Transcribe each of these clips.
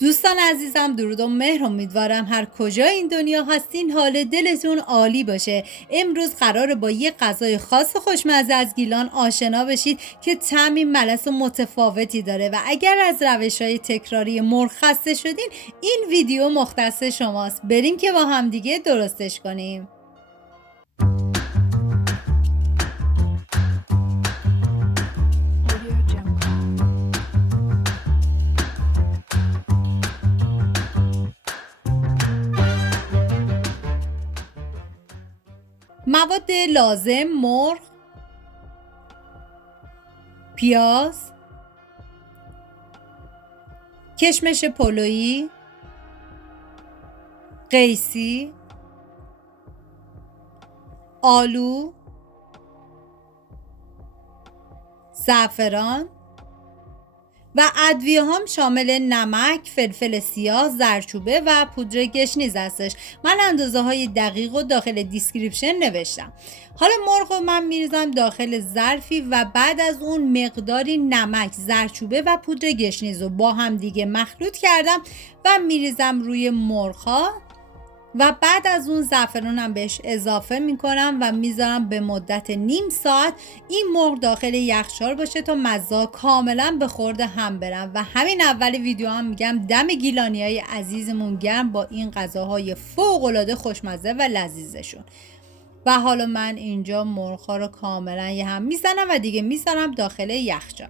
دوستان عزیزم، درود و مهر. امیدوارم هر کجا این دنیا هستین حال دلتون عالی باشه. امروز قراره با یه غذای خاص خوشمزه از گیلان آشنا بشید که طعمی ملس و متفاوتی داره و اگر از روش‌های تکراری مرغ خسته شدین این ویدیو مختص شماست. بریم که با هم دیگه درستش کنیم. مواد لازم: مرغ، پیاز، کشمش پلویی، قیسی، آلو، زعفران و ادویه هم شامل نمک، فلفل سیاه، زردچوبه و پودر گشنیز هستش. من اندازه های دقیق و داخل دیسکریپشن نوشتم. حالا مرغ من میریزم داخل ظرفی و بعد از اون مقداری نمک، زردچوبه و پودر گشنیز رو با هم دیگه مخلوط کردم و میریزم روی مرغ‌ها و بعد از اون زعفرانم بهش اضافه میکنم و میذارم به مدت نیم ساعت این مرغ داخل یخچال باشه تا مزه کاملا به خورد هم برن. و همین اول ویدیو هم میگم دم گیلانیای عزیزمون گرم با این غذاهای فوق العاده خوشمزه و لذیذشون. و حالا من اینجا مرغ‌ها رو کاملا یه هم میزنم و دیگه میذارم داخل یخچال.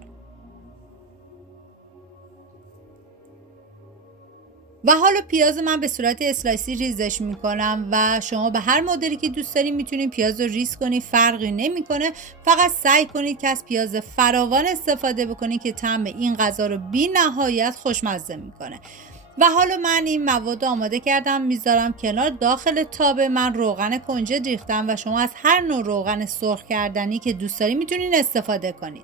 و حالا پیاز من به صورت اسلایسی ریزش میکنم و شما به هر مدلی که دوست دارید میتونید پیاز رو ریز کنید، فرقی نمیکنه. فقط سعی کنید که از پیاز فراوان استفاده بکنید که طعم این غذا رو بی نهایت خوشمزه میکنه. و حالا من این مواد آماده کردم میذارم کنار. داخل تاب من روغن کنجد ریختم و شما از هر نوع روغن سرخ کردنی که دوست دارید میتونید استفاده کنید.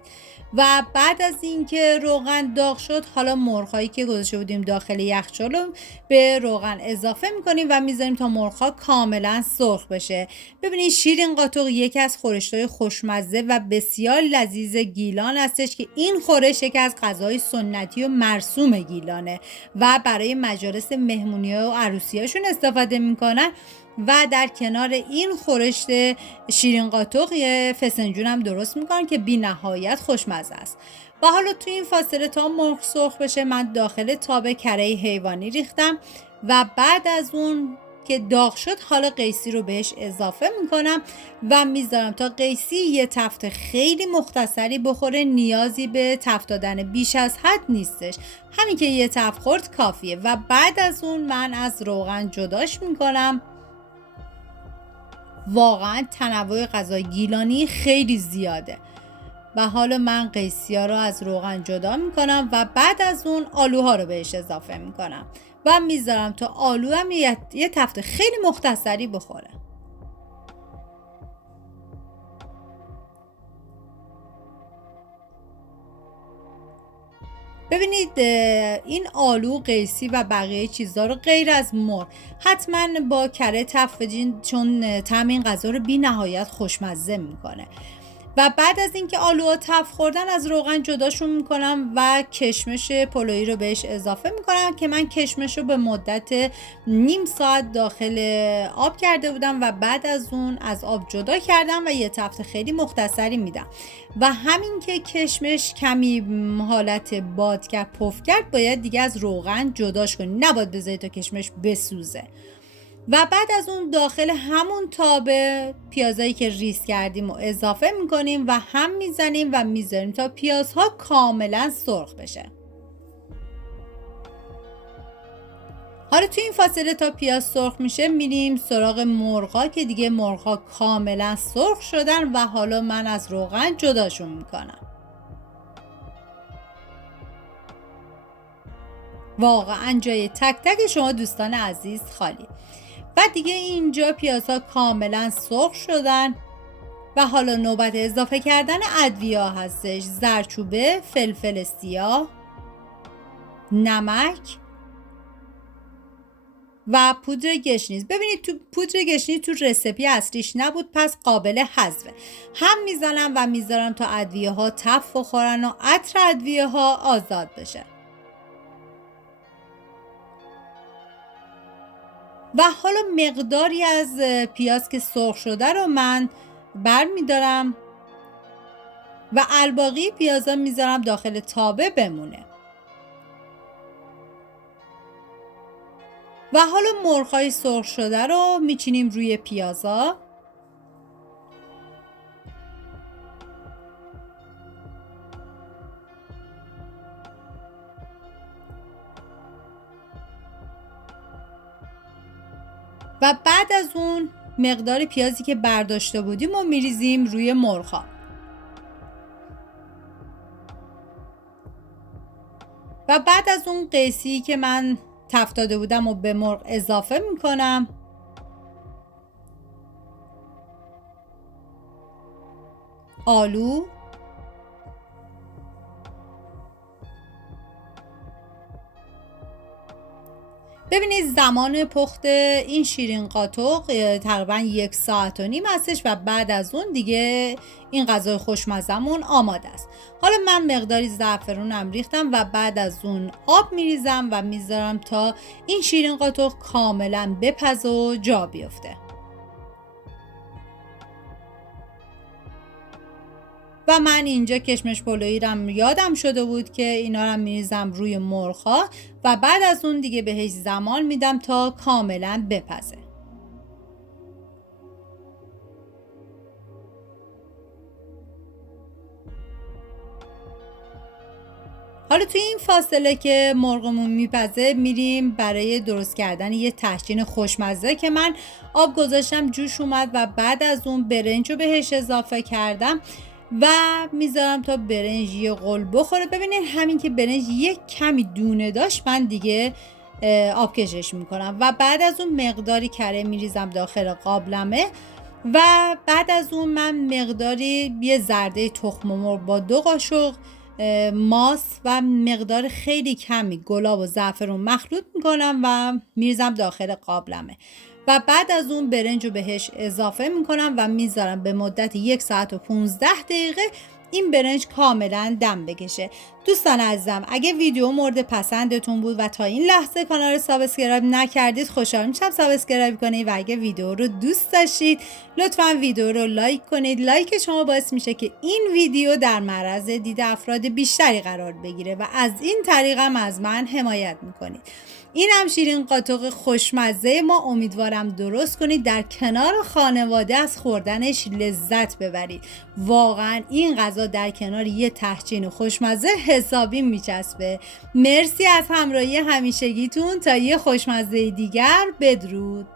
و بعد از اینکه روغن داغ شد حالا مرغ‌هایی که گذاشته بودیم داخل یخچال رو به روغن اضافه میکنیم و میذاریم تا مرغ‌ها کاملا سرخ بشه. ببینید شیرین قاتق یکی از خورش‌های خوشمزه و بسیار لذیذ گیلان هستش که این خورش یکی از غذاهای سنتی و مرسوم گیلانه و برای مجالس مهمونی‌ها و عروسی‌هاشون استفاده میکنن. و در کنار این خورش شیرین قاتق یه فسنجون هم درست میکنن که بی نهایت خوشمزه است. و حالا توی این فاصله تا مرغ سرخ بشه من داخل تاب کره حیوانی ریختم و بعد از اون که داغ شد حالا قیسی رو بهش اضافه میکنم و میذارم تا قیسی یه تفت خیلی مختصری بخوره. نیازی به تفت دادن بیش از حد نیستش، همین که یه تفت خورد کافیه. و بعد از اون من از روغن جداش میکنم. واقعا تنوع غذای گیلانی خیلی زیاده. و حالا من قیسی ها رو از روغن جدا میکنم و بعد از اون آلوها رو بهش اضافه میکنم و میذارم تا آلو هم یه تفت خیلی مختصری بخوره. ببینید این آلو، قیسی و بقیه چیزها رو غیر از مرغ حتما با کره تفت بدین چون طعم این غذا رو بی نهایت خوشمزه میکنه. و بعد از اینکه آلوها تفت خوردن از روغن جداشون میکنم و کشمش پلویی رو بهش اضافه میکنم که من کشمش رو به مدت نیم ساعت داخل آب کرده بودم و بعد از اون از آب جدا کردم و یه تفت خیلی مختصری میدم. و همین که کشمش کمی حالت باد کرد، پف کرد، باید دیگه از روغن جداش کنید، نباید بذارید تا کشمش بسوزه. و بعد از اون داخل همون تاب پیازایی که ریز کردیم و اضافه میکنیم و هم میزنیم و میذاریم تا پیازها کاملا سرخ بشه. حالا توی این فاصله تا پیاز سرخ میشه میریم سراغ مرغا که دیگه مرغا کاملا سرخ شدن و حالا من از روغن جداشون میکنم. واقعا جای تک تک شما دوستان عزیز خالی. و دیگه اینجا پیازها کاملا سرخ شدن و حالا نوبت اضافه کردن ادویه هستش. زردچوبه، فلفل سیاه، نمک و پودر گشنیز. ببینید تو پودر گشنیز تو رسیپی اصلیش نبود پس قابل حذفه. هم میزنم و میذارم تا ادویه ها تف بخورن و عطر ادویه ها آزاد بشه. و حالا مقداری از پیاز که سرخ شده رو من برمیدارم و الباقی پیازا میذارم داخل تابه بمونه. و حالا مرغ‌های سرخ شده رو میچینیم روی پیازا. و بعد از اون مقدار پیازی که برداشته بودیم رو میریزیم روی مرغ‌ها. و بعد از اون قیسی که من تفت داده بودم و به مرغ اضافه میکنم. آلو، ببینید زمان پخت این شیرین قاتق تقریبا 1.5 ساعت هستش و بعد از اون دیگه این غذای خوشمزمون آماده است. حالا من مقداری زعفرونم ریختم و بعد از اون آب میریزم و میذارم تا این شیرین قاتق کاملا بپزه و جا بیفته. و من اینجا کشمش پلویی رم یادم شده بود که اینا رو میریزم روی مرغ‌ها و بعد از اون دیگه بهش زمان میدم تا کاملا بپزه. حالا توی این فاصله که مرغمون میپزه میریم برای درست کردن یه تحچین خوشمزه که من آب گذاشتم جوش اومد و بعد از اون برنج رو بهش اضافه کردم و میذارم تا برنج یه غل بخوره. ببینید همین که برنج یک کمی دونه داشت من دیگه آب کشش میکنم و بعد از اون مقداری کره میریزم داخل قابلمه و بعد از اون من مقداری یه زرده تخم مرغ با 2 قاشق ماس و مقدار خیلی کمی گلاب و زعفرون مخلوط میکنم و میریزم داخل قابلمه و بعد از اون برنج رو بهش اضافه میکنم و میذارم به مدت 1 ساعت و 15 دقیقه این برنج کاملا دم بکشه. دوستان عزیزم اگه ویدیو مورد پسندتون بود و تا این لحظه کانال رو سابسکرایب نکردید خوشحال میشم سابسکرایب کنید و اگه ویدیو رو دوست داشتید لطفا ویدیو رو لایک کنید. لایک شما باعث میشه که این ویدیو در معرض دید افراد بیشتری قرار بگیره و از این طریق هم از من حمایت میکنید. این هم شیرین قاتق خوشمزه ما، امیدوارم درست کنید در کنار خانواده از خوردنش لذت ببرید. واقعا این غذا در کنار یه تحچین خوشمزه حسابی میچسبه. مرسی از همراهی همیشگیتون، تا یه خوشمزه دیگر، بدرود.